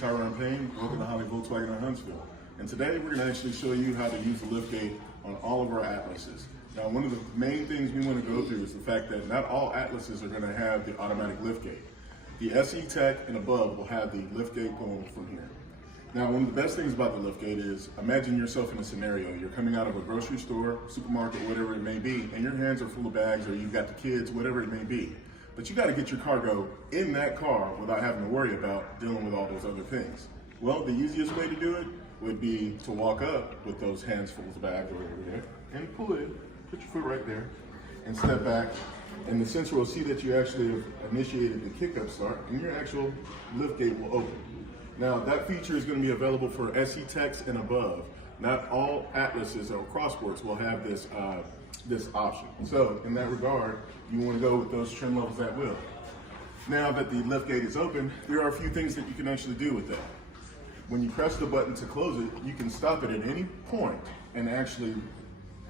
Tyron Payne, welcome to Holly Volkswagen in Huntsville. And today we're going to actually show you how to use the liftgate on all of our Atlases. Now, one of the main things we want to go through is the fact that not all Atlases are going to have the automatic liftgate. The SE Tech and above will have the liftgate going from here. Now, one of the best things about the liftgate is, imagine yourself in a scenario. You're coming out of a grocery store, supermarket, whatever it may be, and your hands are full of bags, or you've got the kids, whatever it may be. But you got to get your cargo in that car without having to worry about dealing with all those other things. Well, the easiest way to do it would be to walk up with those hands full of bags over there and pull it, put your foot right there, and step back. And the sensor will see that you actually have initiated the kick-up start, and your actual liftgate will open. Now, that feature is going to be available for SE Techs and above. Not all Atlases or Crossworks will have this option. So, in that regard, you want to go with those trim levels at will. Now that the liftgate is open, there are a few things that you can actually do with that. When you press the button to close it, you can stop it at any point and actually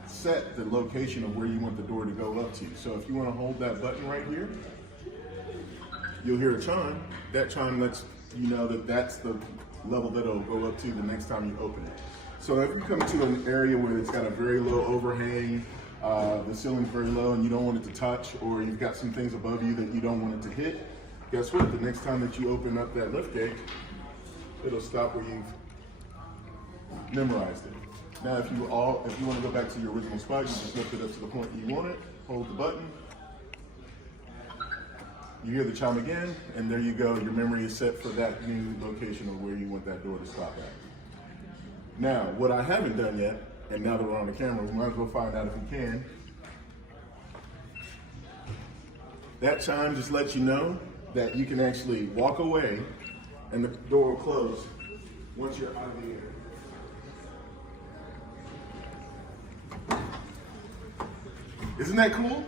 set the location of where you want the door to go up to. So if you want to hold that button right here, you'll hear a chime. That chime lets you know that that's the level that it'll go up to the next time you open it. So if you come to an area where it's got a very low overhang, the ceiling's very low and you don't want it to touch, or you've got some things above you that you don't want it to hit, guess what? The next time that you open up that liftgate, it'll stop where you've memorized it. Now, if you want to go back to your original spot, you just lift it up to the point you want it, hold the button, you hear the chime again, and there you go. Your memory is set for that new location of where you want that door to stop at. Now, what I haven't done yet, and now that we're on the camera, we might as well find out if we can. That chime just lets you know that you can actually walk away and the door will close once you're out of the air. Isn't that cool?